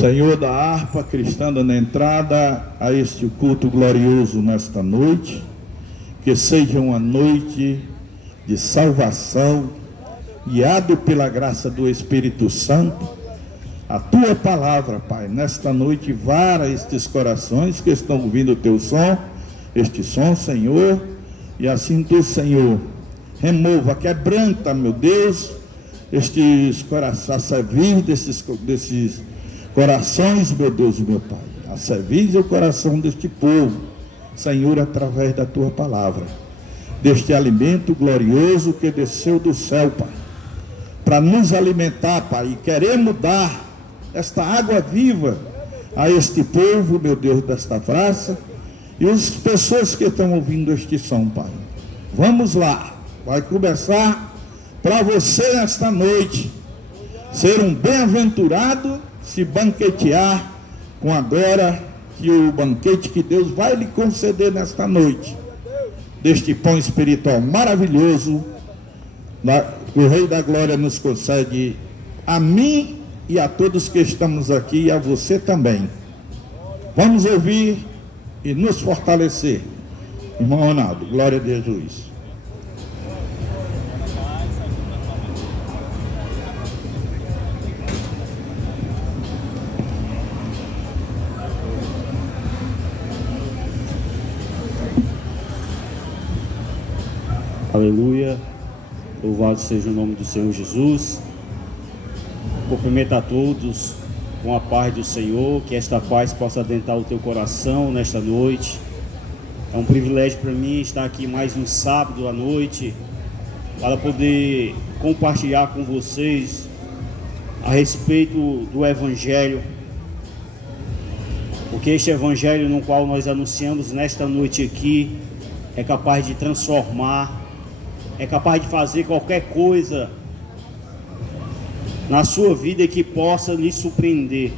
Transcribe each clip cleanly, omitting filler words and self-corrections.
Senhor da harpa cristã, dando entrada a este culto glorioso nesta noite, que seja uma noite de salvação, guiado pela graça do Espírito Santo. A tua palavra, Pai, nesta noite vara estes corações que estão ouvindo o teu som, este som, Senhor, e assim tu, Senhor, remova, quebranta, meu Deus, estes corações, a servir desses corações, meu Deus e meu Pai, a servir o coração deste povo, Senhor, através da tua palavra, deste alimento glorioso que desceu do céu, Pai, para nos alimentar, Pai, e queremos dar esta água viva a este povo, meu Deus, desta praça, e as pessoas que estão ouvindo este som, Pai. Vamos lá, vai começar para você nesta noite, ser um bem-aventurado, se banquetear com agora que o banquete que Deus vai lhe conceder nesta noite, deste pão espiritual maravilhoso, que o Rei da Glória nos concede a mim e a todos que estamos aqui, e a você também. Vamos ouvir e nos fortalecer. Irmão Ronaldo, glória a Jesus. Aleluia, louvado seja o nome do Senhor Jesus. Cumprimento a todos com a paz do Senhor, que esta paz possa adentrar o teu coração nesta noite. É um privilégio para mim estar aqui mais um sábado à noite, para poder compartilhar com vocês a respeito do Evangelho, porque este Evangelho no qual nós anunciamos nesta noite aqui é capaz de transformar, é capaz de fazer qualquer coisa na sua vida que possa lhe surpreender.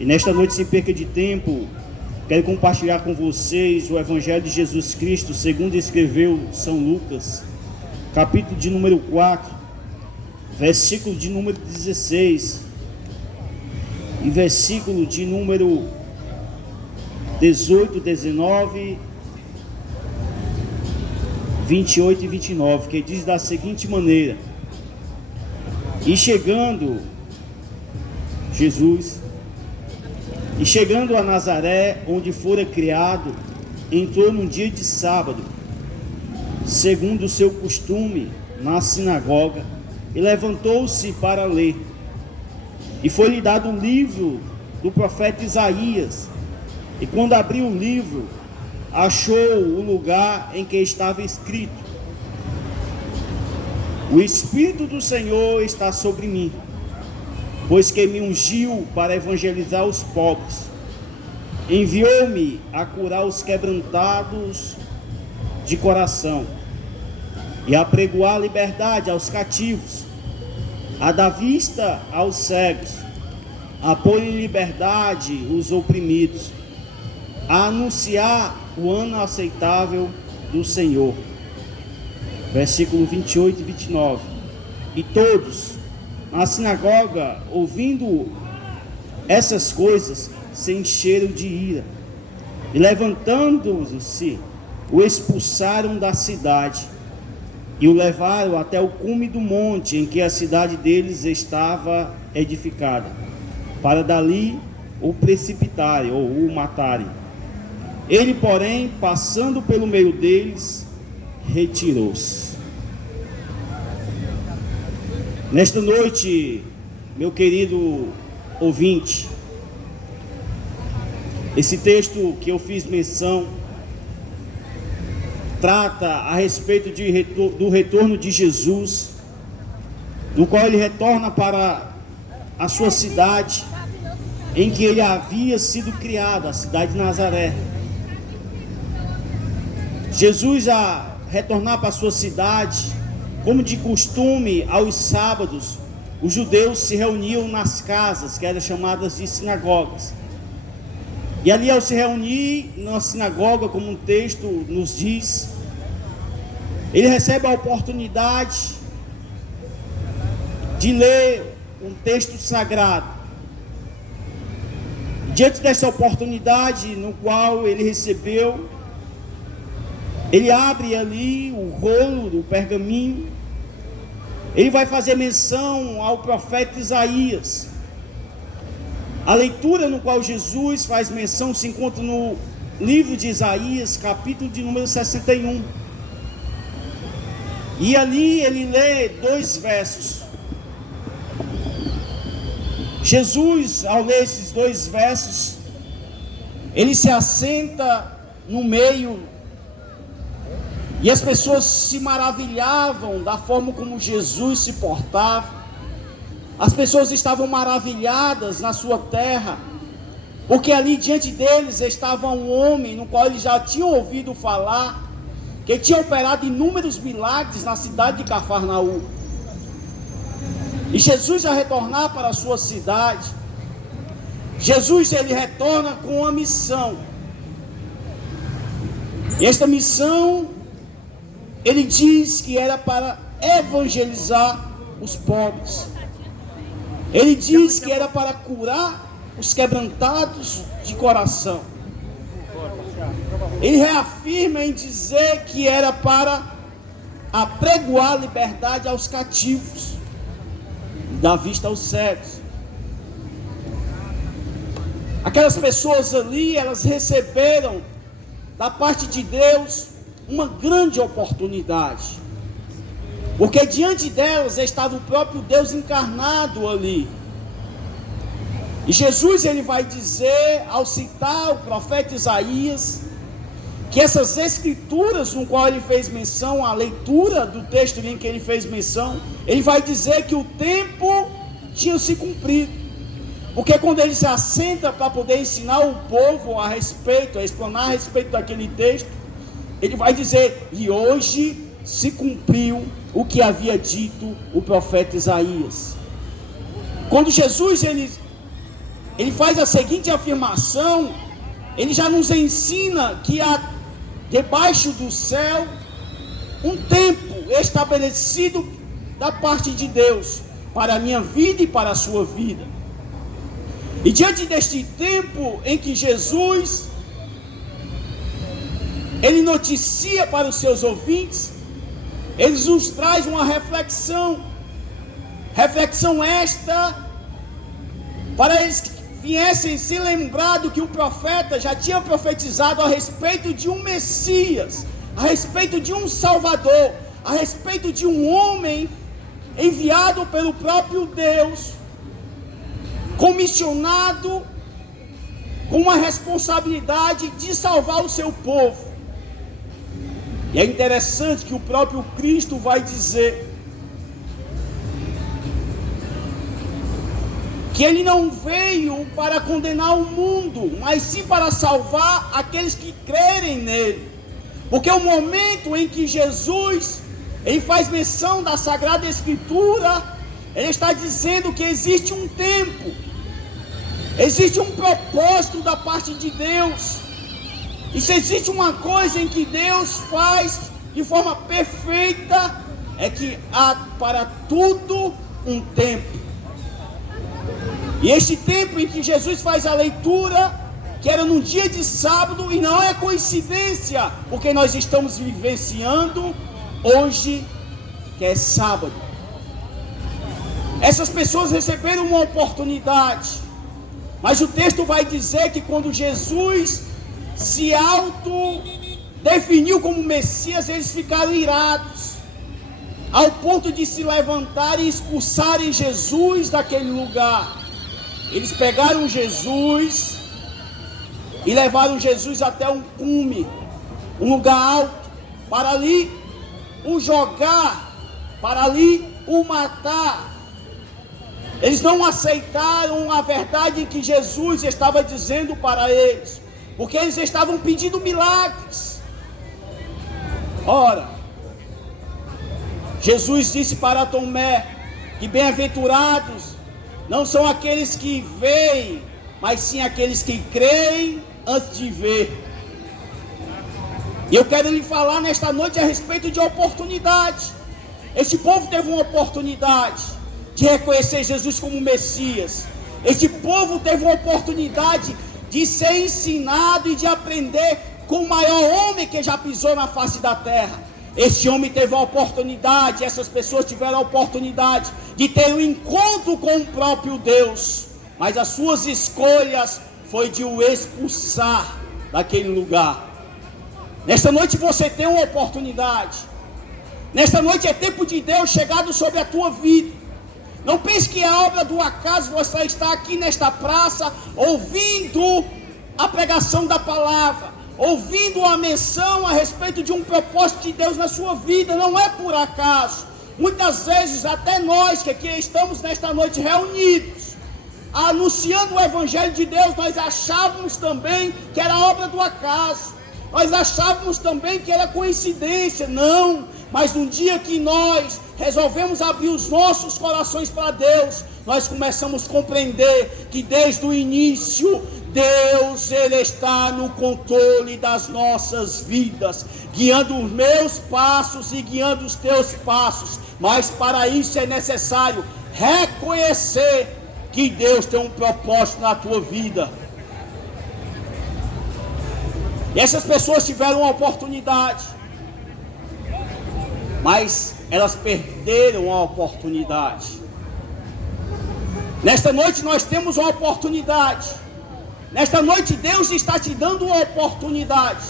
E nesta noite, sem perca de tempo, quero compartilhar com vocês o Evangelho de Jesus Cristo, segundo escreveu São Lucas, capítulo de número 4, versículo de número 16, e versículo de número 18, 19, 28 e 29, que diz da seguinte maneira: E chegando a Nazaré, onde fora criado, entrou num dia de sábado, segundo o seu costume, na sinagoga, e levantou-se para ler. E foi-lhe dado um livro do profeta Isaías, e quando abriu o livro, achou o lugar em que estava escrito: O Espírito do Senhor está sobre mim, pois que me ungiu para evangelizar os pobres, enviou-me a curar os quebrantados de coração, e a pregoar liberdade aos cativos, a dar vista aos cegos, a pôr em liberdade os oprimidos, a anunciar o ano aceitável do Senhor. Versículo 28 e 29. E todos na sinagoga, ouvindo essas coisas, se encheram de ira, e levantando-se, o expulsaram da cidade, e o levaram até o cume do monte em que a cidade deles estava edificada, para dali o precipitarem ou o matarem. Ele, porém, passando pelo meio deles, retirou-se. Nesta noite, meu querido ouvinte, esse texto que eu fiz menção trata a respeito do retorno de Jesus, no qual ele retorna para a sua cidade, em que ele havia sido criado, a cidade de Nazaré. Jesus, a retornar para a sua cidade, como de costume, aos sábados, os judeus se reuniam nas casas, que eram chamadas de sinagogas. E ali, ao se reunir na sinagoga, como um texto nos diz, ele recebe a oportunidade de ler um texto sagrado. Diante dessa oportunidade no qual ele recebeu, ele abre ali o rolo do pergaminho, ele vai fazer menção ao profeta Isaías. A leitura no qual Jesus faz menção se encontra no livro de Isaías, capítulo de número 61. E ali ele lê 2 versos. Jesus, ao ler esses 2 versos, ele se assenta no meio, e as pessoas se maravilhavam da forma como Jesus se portava. As pessoas estavam maravilhadas na sua terra, porque ali diante deles estava um homem no qual eles já tinham ouvido falar, que tinha operado inúmeros milagres na cidade de Cafarnaum. E Jesus já retornar para a sua cidade. Jesus, ele retorna com uma missão. E esta missão, ele diz que era para evangelizar os pobres. Ele diz que era para curar os quebrantados de coração. Ele reafirma em dizer que era para apregoar liberdade aos cativos, dar vista aos cegos. Aquelas pessoas ali, elas receberam da parte de Deus uma grande oportunidade, porque diante delas estava o próprio Deus encarnado ali. E Jesus, ele vai dizer, ao citar o profeta Isaías, que essas escrituras no qual ele fez menção, a leitura do texto em que ele fez menção, ele vai dizer que o tempo tinha se cumprido. Porque quando ele se assenta para poder ensinar o povo a respeito, a explanar a respeito daquele texto, ele vai dizer, e hoje se cumpriu o que havia dito o profeta Isaías. Quando Jesus, ele faz a seguinte afirmação, ele já nos ensina que há debaixo do céu um tempo estabelecido da parte de Deus para a minha vida e para a sua vida. E diante deste tempo em que Jesus, ele noticia para os seus ouvintes, ele nos traz uma reflexão esta, para eles que viessem se lembrar do que o profeta já tinha profetizado a respeito de um Messias, a respeito de um Salvador, a respeito de um homem enviado pelo próprio Deus, comissionado com uma responsabilidade de salvar o seu povo. E é interessante que o próprio Cristo vai dizer que ele não veio para condenar o mundo, mas sim para salvar aqueles que crerem nele. Porque o momento em que Jesus, ele faz menção da Sagrada Escritura, ele está dizendo que existe um tempo, existe um propósito da parte de Deus. E se existe uma coisa em que Deus faz de forma perfeita, é que há para tudo um tempo. E este tempo em que Jesus faz a leitura, que era num dia de sábado, e não é coincidência, porque nós estamos vivenciando hoje, que é sábado. Essas pessoas receberam uma oportunidade, mas o texto vai dizer que quando Jesus se autodefiniu como Messias, eles ficaram irados, ao ponto de se levantarem e expulsarem Jesus daquele lugar. Eles pegaram Jesus e levaram Jesus até um cume, um lugar alto, para ali o jogar, para ali o matar. Eles não aceitaram a verdade que Jesus estava dizendo para eles, porque eles estavam pedindo milagres. Ora, Jesus disse para Tomé que bem-aventurados não são aqueles que veem, mas sim aqueles que creem antes de ver. E eu quero lhe falar nesta noite a respeito de oportunidade. Este povo teve uma oportunidade de reconhecer Jesus como Messias, Este povo teve uma oportunidade de ser ensinado e de aprender com o maior homem que já pisou na face da terra. Este homem teve a oportunidade, essas pessoas tiveram a oportunidade de ter um encontro com o próprio Deus, mas as suas escolhas foi de o expulsar daquele lugar. Nesta noite você tem uma oportunidade. Nesta noite é tempo de Deus chegado sobre a tua vida. Não pense que é obra do acaso você está aqui nesta praça, ouvindo a pregação da palavra, ouvindo a menção a respeito de um propósito de Deus na sua vida. Não é por acaso. Muitas vezes até nós que aqui estamos nesta noite reunidos, anunciando o Evangelho de Deus, nós achávamos também que era obra do acaso. Nós achávamos também que era coincidência. Não, mas no dia que nós resolvemos abrir os nossos corações para Deus, nós começamos a compreender que desde o início, Deus, Ele está no controle das nossas vidas, guiando os meus passos e guiando os teus passos. Mas para isso é necessário reconhecer que Deus tem um propósito na tua vida. E essas pessoas tiveram uma oportunidade, mas elas perderam a oportunidade. Nesta noite nós temos uma oportunidade. Nesta noite Deus está te dando uma oportunidade.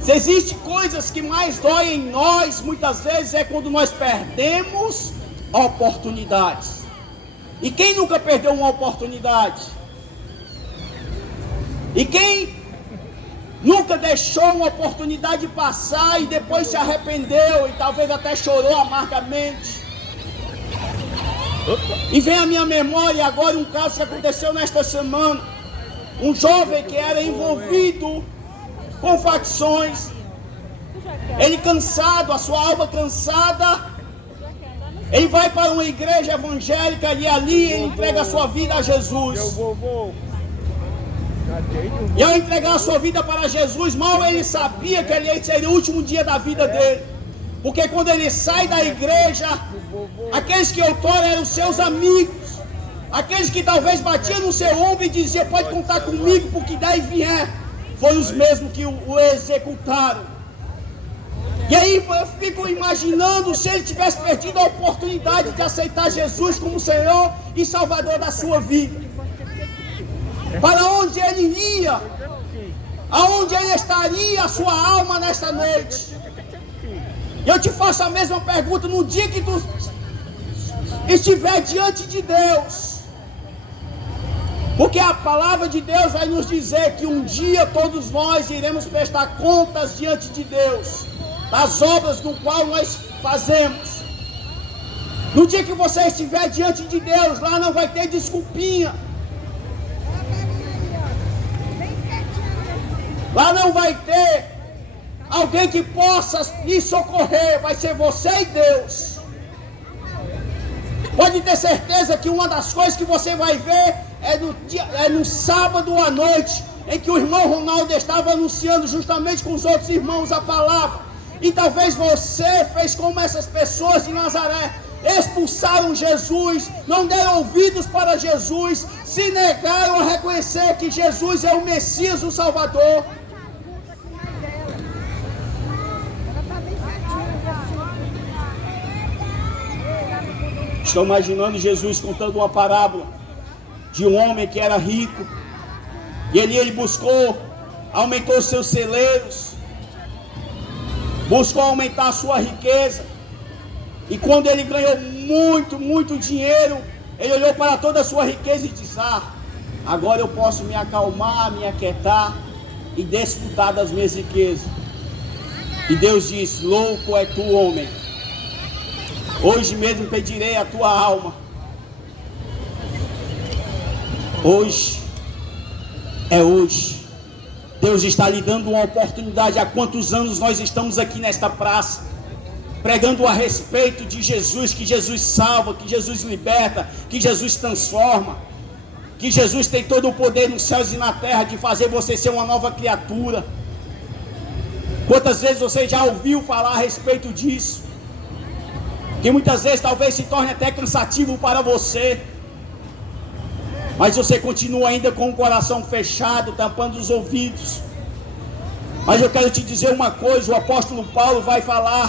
Se existem coisas que mais doem em nós, muitas vezes é quando nós perdemos oportunidades. E quem nunca perdeu uma oportunidade? E quem nunca deixou uma oportunidade passar e depois se arrependeu e talvez até chorou amargamente? E vem à minha memória agora um caso que aconteceu nesta semana. Um jovem que era envolvido com facções. Ele cansado, a sua alma cansada, ele vai para uma igreja evangélica e ali ele entrega a sua vida a Jesus. E ao entregar a sua vida para Jesus, mal ele sabia que ele seria o último dia da vida dele. Porque quando ele sai da igreja, aqueles que outrora eram seus amigos, aqueles que talvez batiam no seu ombro e diziam, pode contar comigo porque daí vier, foram os mesmos que o executaram. E aí eu fico imaginando se ele tivesse perdido a oportunidade de aceitar Jesus como Senhor e Salvador da sua vida. Para onde ele iria? Aonde ele estaria a sua alma nesta noite? E eu te faço a mesma pergunta no dia que tu estiver diante de Deus. Porque a palavra de Deus vai nos dizer que um dia todos nós iremos prestar contas diante de Deus das obras do qual nós fazemos. No dia que você estiver diante de Deus, lá não vai ter desculpinha. Lá não vai ter alguém que possa lhe socorrer, vai ser você e Deus. Pode ter certeza que uma das coisas que você vai ver é no sábado à noite, em que o irmão Ronaldo estava anunciando justamente com os outros irmãos a palavra. E talvez você fez como essas pessoas de Nazaré, expulsaram Jesus, não deram ouvidos para Jesus, se negaram a reconhecer que Jesus é o Messias, o Salvador. Estou imaginando Jesus contando uma parábola de um homem que era rico, e ele buscou, aumentou seus celeiros, buscou aumentar a sua riqueza, e quando ele ganhou muito dinheiro, ele olhou para toda a sua riqueza e disse, agora eu posso me acalmar, me aquietar e desfrutar das minhas riquezas. E Deus disse, louco é tu, homem, hoje mesmo pedirei a tua alma. Hoje é hoje. Deus está lhe dando uma oportunidade. Há quantos anos nós estamos aqui nesta praça, pregando a respeito de Jesus, que Jesus salva, que Jesus liberta, que Jesus transforma, que Jesus tem todo o poder nos céus e na terra de fazer você ser uma nova criatura. Quantas vezes você já ouviu falar a respeito disso? Que muitas vezes talvez se torne até cansativo para você. mas você continua ainda com o coração fechado, tampando os ouvidos. Mas eu quero te dizer uma coisa: o apóstolo Paulo vai falar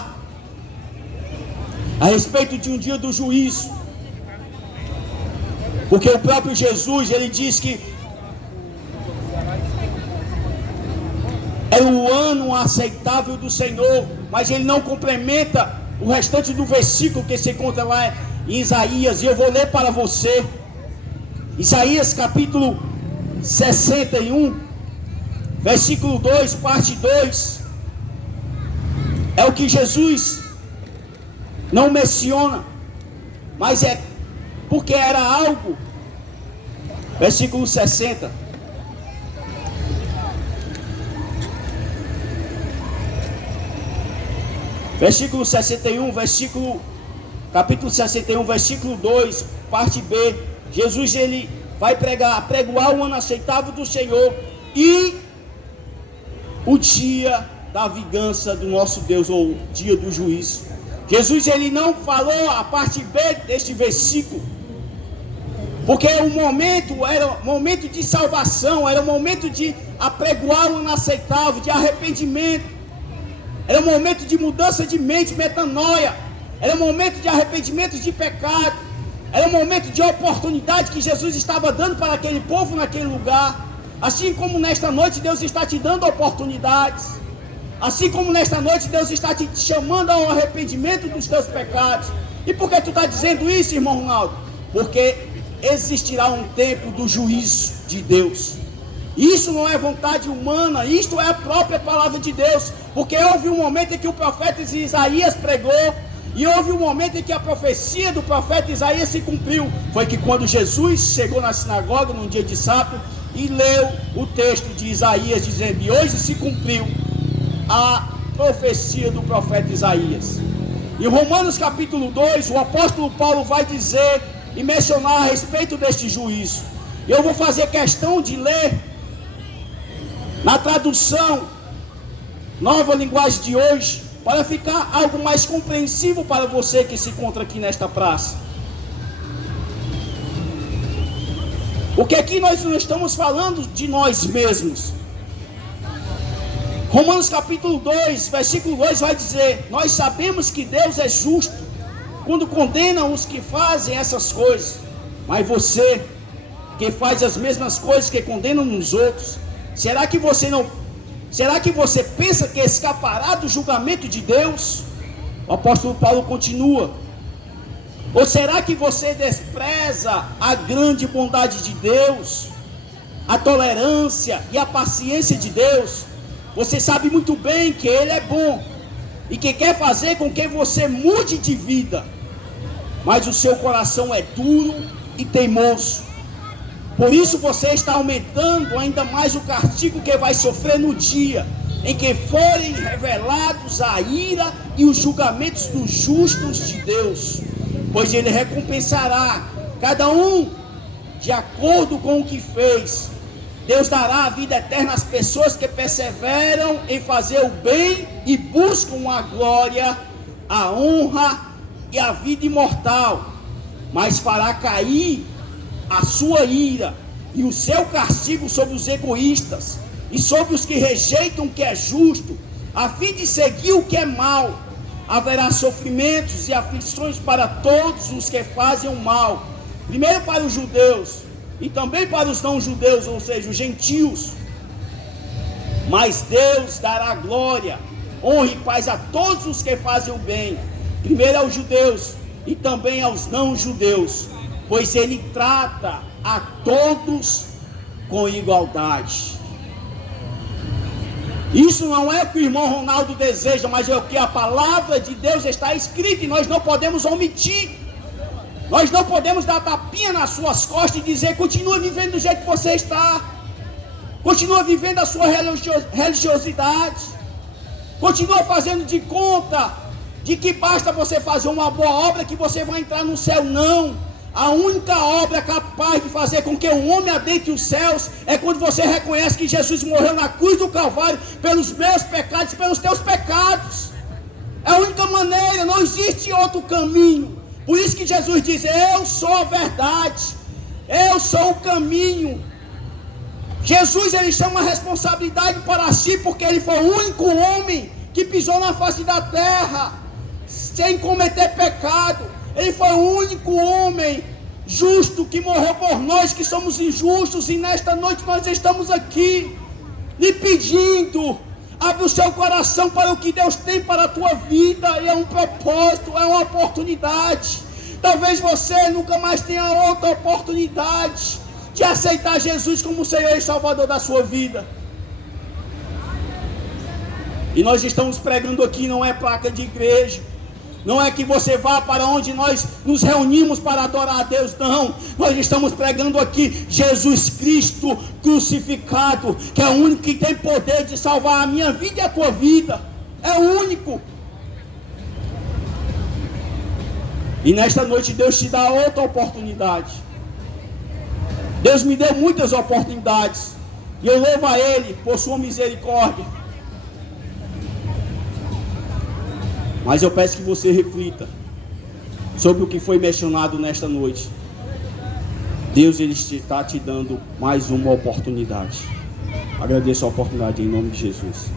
a respeito de um dia do juízo, porque o próprio Jesus, ele diz que é o ano aceitável do Senhor, mas ele não complementa o restante do versículo que se encontra lá em Isaías, e eu vou ler para você. Isaías capítulo 61, versículo 2, parte 2, é o que Jesus não menciona, mas é porque era algo. Versículo 60. Versículo 61, capítulo 61, versículo 2, parte B. Jesus, ele vai pregoar o ano aceitável do Senhor e o dia da vingança do nosso Deus, ou o dia do juízo. Jesus, ele não falou a parte B deste versículo, porque o momento era momento de salvação, era momento de apregoar o ano aceitável, de arrependimento, era momento de mudança de mente, metanoia, era momento de arrependimento de pecado, era um momento de oportunidade que Jesus estava dando para aquele povo naquele lugar. Assim como nesta noite Deus está te dando oportunidades, assim como nesta noite Deus está te chamando ao arrependimento dos teus pecados. E por que tu está dizendo isso, irmão Ronaldo? Porque existirá um tempo do juízo de Deus. Isso não é vontade humana, isto é a própria palavra de Deus. Porque houve um momento em que o profeta Isaías pregou, e houve um momento em que a profecia do profeta Isaías se cumpriu. Foi que quando Jesus chegou na sinagoga num dia de sábado e leu o texto de Isaías dizendo: e hoje se cumpriu a profecia do profeta Isaías. Em Romanos capítulo 2, o apóstolo Paulo vai dizer e mencionar a respeito deste juízo. Eu vou fazer questão de ler na tradução Nova Linguagem de hoje, para ficar algo mais compreensível para você que se encontra aqui nesta praça. Porque aqui nós não estamos falando de nós mesmos. Romanos capítulo 2, versículo 2 vai dizer: nós sabemos que Deus é justo quando condena os que fazem essas coisas. Mas você, que faz as mesmas coisas que condenam nos outros, será que você pensa que escapará do julgamento de Deus? O apóstolo Paulo continua: ou será que você despreza a grande bondade de Deus, a tolerância e a paciência de Deus? Você sabe muito bem que Ele é bom e que quer fazer com que você mude de vida, mas o seu coração é duro e teimoso. Por isso você está aumentando ainda mais o castigo que vai sofrer no dia em que forem revelados a ira e os julgamentos dos justos de Deus, pois Ele recompensará cada um de acordo com o que fez. Deus dará a vida eterna às pessoas que perseveram em fazer o bem e buscam a glória, a honra e a vida imortal, mas fará cair a sua ira e o seu castigo sobre os egoístas e sobre os que rejeitam o que é justo, a fim de seguir o que é mal. Haverá sofrimentos e aflições para todos os que fazem o mal, primeiro para os judeus e também para os não judeus, ou seja, os gentios. Mas Deus dará glória, honra e paz a todos os que fazem o bem, primeiro aos judeus e também aos não judeus, pois Ele trata a todos com igualdade. Isso não é o que o irmão Ronaldo deseja, mas é o que a palavra de Deus está escrita, e nós não podemos omitir. Nós não podemos dar tapinha nas suas costas e dizer: continua vivendo do jeito que você está, continua vivendo a sua religiosidade, continua fazendo de conta de que basta você fazer uma boa obra que você vai entrar no céu. Não. A única obra capaz de fazer com que o homem adentre os céus é quando você reconhece que Jesus morreu na cruz do Calvário pelos meus pecados e pelos teus pecados. É a única maneira, não existe outro caminho. Por isso que Jesus diz: eu sou a verdade, Eu sou o caminho. Jesus, ele chama a responsabilidade para si, porque ele foi o único homem que pisou na face da terra sem cometer pecado. Ele foi o único homem justo que morreu por nós que somos injustos. E nesta noite nós estamos aqui lhe pedindo: abre o seu coração para o que Deus tem para a tua vida. E é um propósito, é uma oportunidade. Talvez você nunca mais tenha outra oportunidade de aceitar Jesus como Senhor e Salvador da sua vida. E nós estamos pregando aqui, não é placa de igreja, não é que você vá para onde nós nos reunimos para adorar a Deus, não. Nós estamos pregando aqui Jesus Cristo crucificado, que é o único que tem poder de salvar a minha vida e a tua vida. É o único. E nesta noite Deus te dá outra oportunidade. Deus me deu muitas oportunidades, e eu louvo a Ele por sua misericórdia. Mas eu peço que você reflita sobre o que foi mencionado nesta noite. Deus, ele está te dando mais uma oportunidade. Agradeço a oportunidade em nome de Jesus.